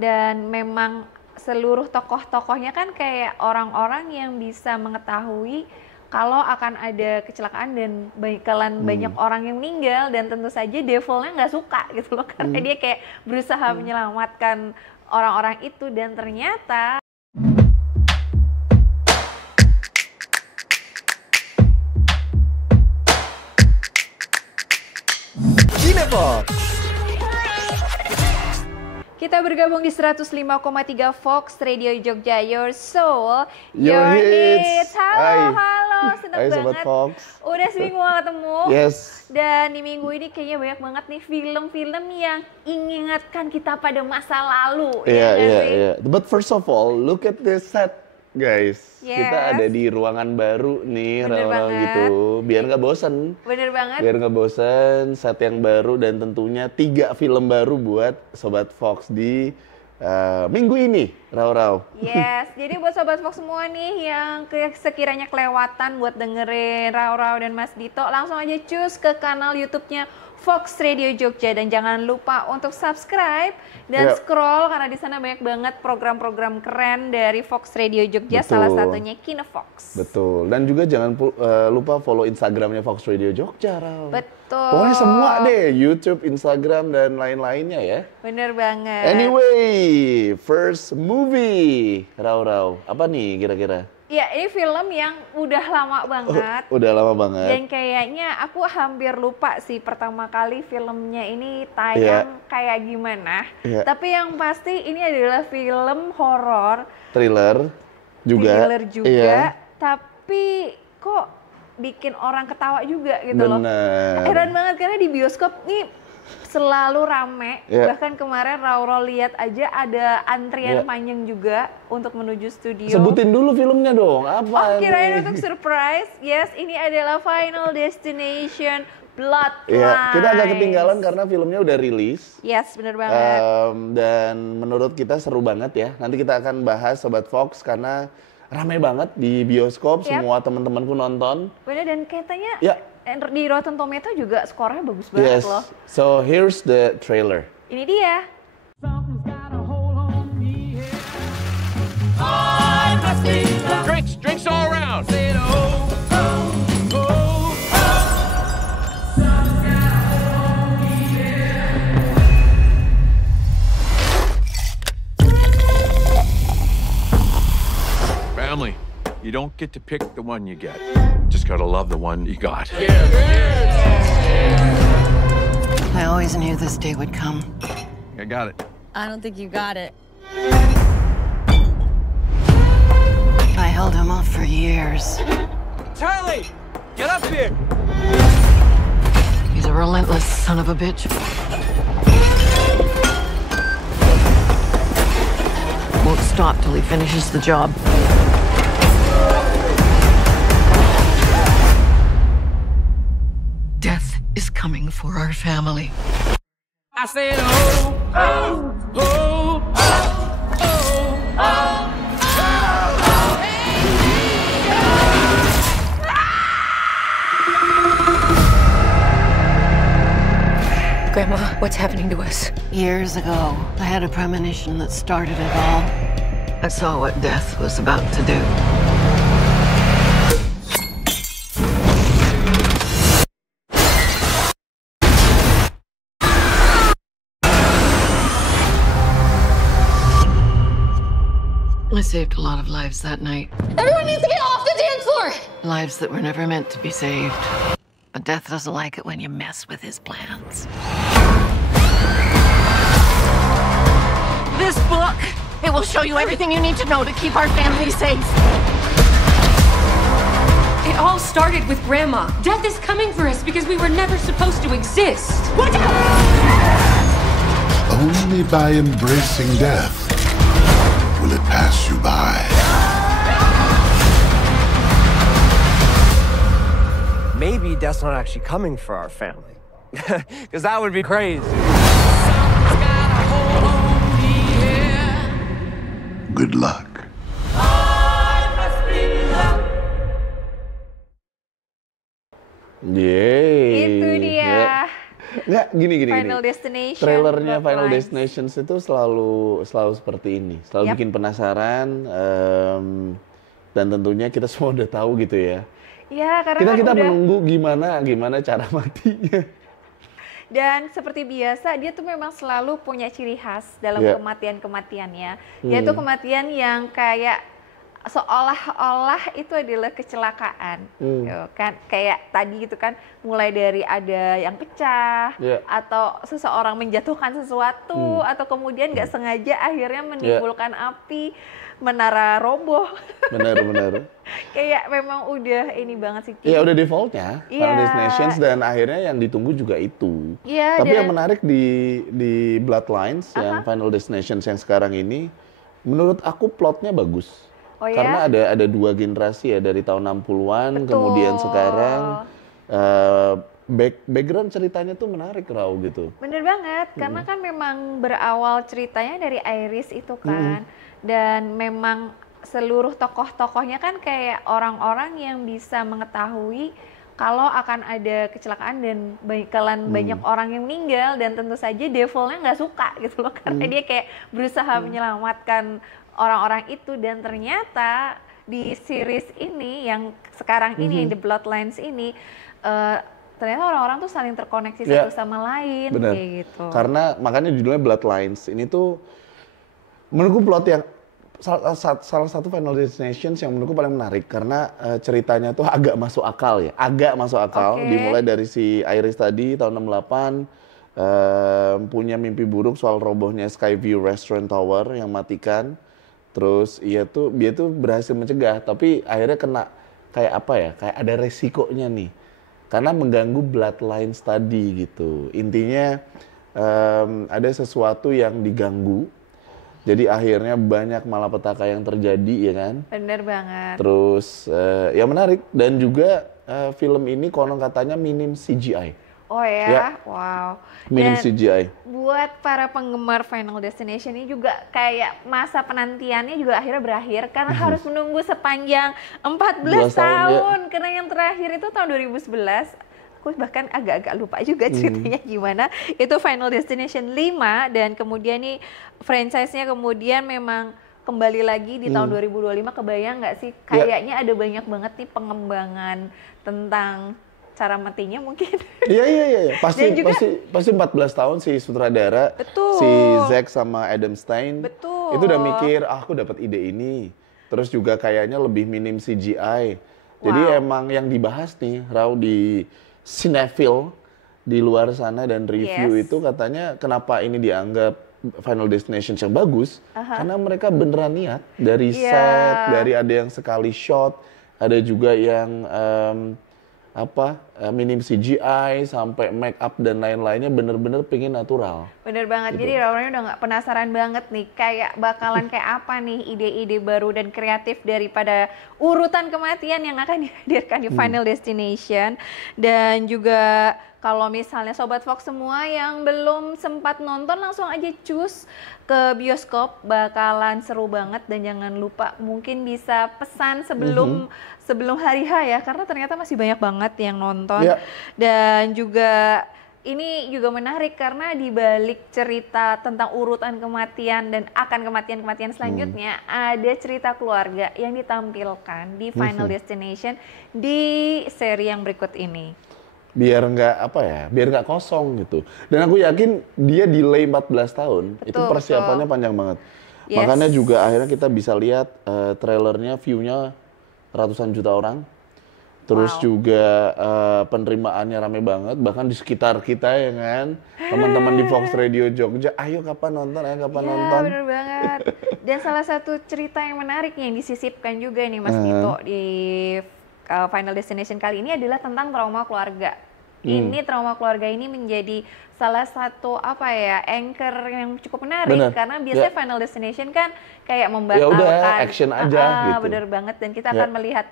dan memang seluruh tokoh-tokohnya kan kayak orang-orang yang bisa mengetahui kalau akan ada kecelakaan dan bakalan banyak orang yang meninggal, dan tentu saja devilnya nggak suka gitu loh, karena dia kayak berusaha menyelamatkan orang-orang itu, dan ternyata Cinefox. kita bergabung di 105,3 Fox Radio Jogja, your soul, Your hits. Halo, Hai. seneng Hai, Sobat banget. Fox. Udah seminggu gak ketemu. Yes. Dan di minggu ini kayaknya banyak banget nih film-film yang mengingatkan kita pada masa lalu. Iya. But first of all, look at this set, guys. Yes. Kita ada di ruangan baru nih, Bener orang-orang banget. gitu. Biar nggak bosen. Bener banget. Biar nggak bosen, set yang baru dan tentunya 3 film baru buat Sobat Fox di minggu ini, Rau-Rau. Yes, jadi buat Sobat Fox semua nih yang sekiranya kelewatan buat dengerin Rau-Rau dan Mas Dito, langsung aja cus ke kanal YouTube-nya Fox Radio Jogja, dan jangan lupa untuk subscribe dan scroll karena di sana banyak banget program-program keren dari Fox Radio Jogja. Betul. Salah satunya Kinefox. Betul. Dan juga jangan lupa follow Instagramnya Fox Radio Jogja, Rau. Betul. Pokoknya semua deh, YouTube, Instagram, dan lain-lainnya ya. Bener banget. Anyway, first movie, Rau-Rau. Apa nih kira-kira? Ya, ini film yang udah lama banget. Udah lama banget. Dan kayaknya aku hampir lupa sih pertama kali filmnya ini tayang kayak gimana. Tapi yang pasti ini adalah film horor. Thriller juga. Thriller juga. Tapi kok bikin orang ketawa juga gitu loh. Heran banget karena di bioskop nih selalu rame. Bahkan kemarin Rau-Rau lihat aja ada antrian panjang juga untuk menuju studio. Sebutin dulu filmnya dong, apa? Kirain untuk surprise. Yes, ini adalah Final Destination Bloodlines. Iya, kita agak ketinggalan karena filmnya udah rilis. Yes, bener banget. Dan menurut kita seru banget ya. Nanti kita akan bahas Sobat Fox karena ramai banget di bioskop, semua teman-temanku nonton. Bener, dan katanya di Rotten Tomato juga skornya bagus banget loh. So here's the trailer. Ini dia. Drinks all around. Family, you don't get to pick the one you get. Just gotta love the one you got. I always knew this day would come. I got it. I don't think you got it. I held him off for years. Charlie, get up here. He's a relentless son of a bitch. Won't stop till he finishes the job. Death is coming for our family. I said, oh, oh, oh, oh, oh, oh. Grandma, what's happening to us? Years ago, I had a premonition that started it all. I saw what death was about to do. I saved a lot of lives that night. Everyone needs to get off the dance floor! Lives that were never meant to be saved. But death doesn't like it when you mess with his plans. This book, it will show you everything you need to know to keep our family safe. It all started with Grandma. Death is coming for us because we were never supposed to exist. Watch out! Only by embracing death will it pass you by. Maybe death's not actually coming for our family. Because that would be crazy. Good luck. Yeay. Itu dia. Nggak, gini. Final Destination. Trailernya Final Bloodlines. Destinations itu selalu seperti ini, selalu Yap. bikin penasaran, dan tentunya kita semua udah tahu gitu ya. Ya, karena Kita kan kita udah, menunggu gimana cara matinya. dan seperti biasa dia tuh memang selalu punya ciri khas dalam Ya. kematian-kematiannya. Yaitu kematian yang kayak seolah-olah itu adalah kecelakaan, gitu kan? Kayak tadi gitu kan, mulai dari ada yang pecah, Ya. atau seseorang menjatuhkan sesuatu, atau kemudian nggak sengaja akhirnya menimbulkan api, menara roboh. Benar. Kayak memang udah ini banget sih. Ya udah defaultnya Final Iya. Destinations, dan akhirnya yang ditunggu juga itu. Iya, Tapi dan yang menarik di Bloodlines yang Final Destinations yang sekarang ini, menurut aku plotnya bagus. Oh ya? Karena ada dua generasi ya, dari tahun 60-an Betul. kemudian sekarang, background ceritanya tuh menarik, Rau, gitu. bener banget, karena kan memang berawal ceritanya dari Iris itu kan, dan memang seluruh tokoh-tokohnya kan kayak orang-orang yang bisa mengetahui kalau akan ada kecelakaan dan bakalan banyak orang yang meninggal, dan tentu saja Devilnya nggak suka gitu loh, karena dia kayak berusaha menyelamatkan orang-orang itu, dan ternyata di series ini yang sekarang ini, yang The Bloodlines ini, ternyata orang-orang tuh saling terkoneksi Ya, satu sama lain, benar. kayak gitu. Karena makanya judulnya Bloodlines. Ini tuh menurutku plot yang salah satu Final Destinations yang menurutku paling menarik, karena ceritanya tuh agak masuk akal ya. Agak masuk akal. Oke. Dimulai dari si Iris tadi tahun 68 punya mimpi buruk soal robohnya Skyview Restaurant Tower yang matikan. Terus dia tuh berhasil mencegah, tapi akhirnya kena kayak apa ya? Kayak ada resikonya nih. Karena mengganggu Bloodlines tadi gitu. Intinya ada sesuatu yang diganggu. Jadi akhirnya banyak malapetaka yang terjadi, ya kan? Bener banget. Terus ya menarik, dan juga film ini konon katanya minim CGI. Oh ya, Ya. wow. Minim Dan CGI. buat para penggemar Final Destination ini juga kayak masa penantiannya juga akhirnya berakhir, karena harus menunggu sepanjang 14 12 tahun, ya. tahun. Karena yang terakhir itu tahun 2011. Aku bahkan agak-agak lupa juga ceritanya gimana. Itu Final Destination 5, dan kemudian nih franchise-nya kemudian memang kembali lagi di tahun 2025. Kebayang nggak sih? Kayaknya ada banyak banget nih pengembangan tentang cara matinya mungkin. Iya. Dan juga- Pasti 14 tahun si sutradara, Betul. si Zack sama Adam Stein. Betul. Itu udah mikir, aku dapat ide ini. Terus juga kayaknya lebih minim CGI. Jadi Wow. emang yang dibahas nih, Rau, di Cinephile di luar sana dan review Yes. itu katanya kenapa ini dianggap Final Destination yang bagus, karena mereka beneran niat dari Iya. set, dari ada yang sekali shot, ada juga yang minim CGI sampai make up dan lain-lainnya, bener-bener pengen natural. Bener banget, Gitu. jadi orang udah nggak penasaran banget nih, kayak bakalan kayak apa nih ide-ide baru dan kreatif daripada urutan kematian yang akan dihadirkan di Final Destination. Dan juga kalau misalnya Sobat Fox semua yang belum sempat nonton, langsung aja cus ke bioskop, bakalan seru banget. Dan jangan lupa mungkin bisa pesan sebelum hari H ya, karena ternyata masih banyak banget yang nonton. Ya. Dan juga ini juga menarik karena di balik cerita tentang urutan kematian dan akan kematian-kematian selanjutnya, ada cerita keluarga yang ditampilkan di Final Destination di seri yang berikut ini. Biar nggak kosong gitu. Dan aku yakin dia delay 14 tahun, itu Betul, persiapannya betul. panjang banget. Yes. Makanya juga akhirnya kita bisa lihat trailernya, view-nya ratusan juta orang. Terus Wow. juga penerimaannya rame banget, bahkan di sekitar kita ya kan. Teman-teman di Fox Radio Jogja, ayo kapan nonton, Ya, bener banget. Dan salah satu cerita yang menarik yang disisipkan juga nih Mas Dito di Final Destination kali ini adalah tentang trauma keluarga. Ini trauma keluarga ini menjadi salah satu anchor yang cukup menarik. Bener. Karena biasanya Ya. Final Destination kan kayak Ya membatalkan. udah, action aja gitu. Bener banget, dan kita Ya. akan melihat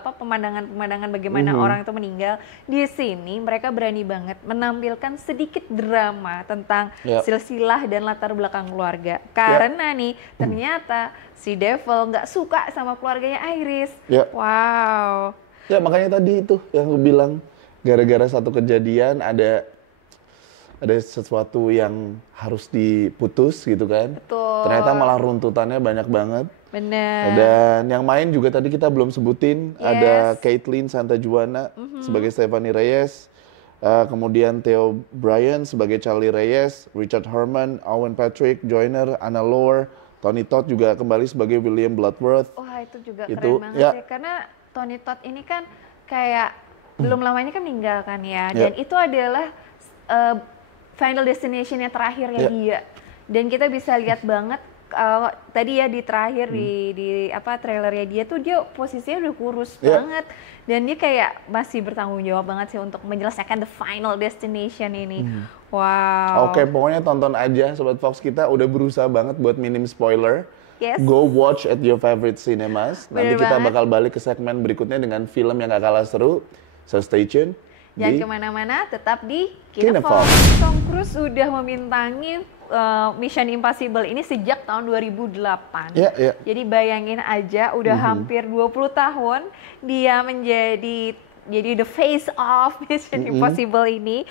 pemandangan-pemandangan bagaimana orang itu meninggal. Di sini mereka berani banget menampilkan sedikit drama tentang Ya. silsilah dan latar belakang keluarga. Karena nih ternyata si Devil nggak suka sama keluarganya Iris. Ya. Wow. Ya makanya tadi itu yang aku bilang, gara-gara satu kejadian ada ada sesuatu yang harus diputus gitu kan. Betul. Ternyata malah runtutannya banyak banget. Bener. Dan yang main juga tadi kita belum sebutin, Yes. ada Caitlin Santajuana sebagai Stephanie Reyes, kemudian Theo Bryan sebagai Charlie Reyes, Richard Herman, Owen Patrick, Joyner, Anna Lower, Tony Todd juga kembali sebagai William Bloodworth. Wah itu juga Itu, keren banget ya. sih, karena Tony Todd ini kan kayak belum lamanya kan meninggal kan ya, Ya. dan itu adalah Final Destination yang terakhirnya Ya. dia, dan kita bisa lihat banget tadi ya di terakhir di trailernya dia tuh dia posisinya udah kurus Ya. banget, dan dia kayak masih bertanggung jawab banget sih untuk menyelesaikan the Final Destination ini. Wow. Oke, pokoknya tonton aja Sobat Fox, kita udah berusaha banget buat minim spoiler. Yes. Go watch at your favorite cinemas. Nanti Bener kita banget. bakal balik ke segmen berikutnya dengan film yang gak kalah seru. So stay tune. Jangan di kemana-mana, tetap di Kinefox. Kinefox. Tom Cruise sudah membintangi Mission Impossible ini sejak tahun 2008. Ya, ya. Jadi bayangin aja udah hampir 20 tahun dia menjadi the face of Mission Impossible ini.